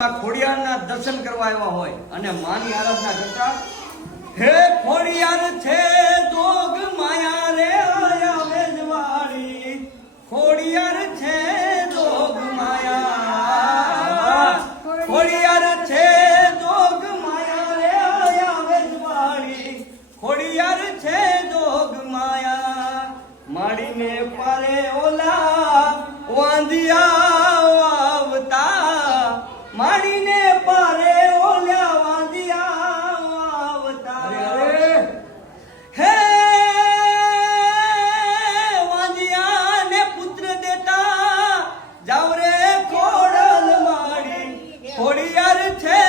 ખોડિયારના દર્શન કરવા આવ્યા હોય અને માની આરાધના કરતા હે ખોડિયાર છે જોગ માયા રે આયા વેજવાળી ખોડિયાર છે જોગ માયા ખોડિયાર છે જોગ માયા રે આયા વેજવાળી ખોડિયાર છે જોગ માયા માડીને પારે ઓલા વાંધિયા માડીને પારે ઓલ્યા વાંધિયા આવતા હે વાંધિયા ને પુત્ર દેતા જાવ રે ખોડલ માડી ખોડિયાર છે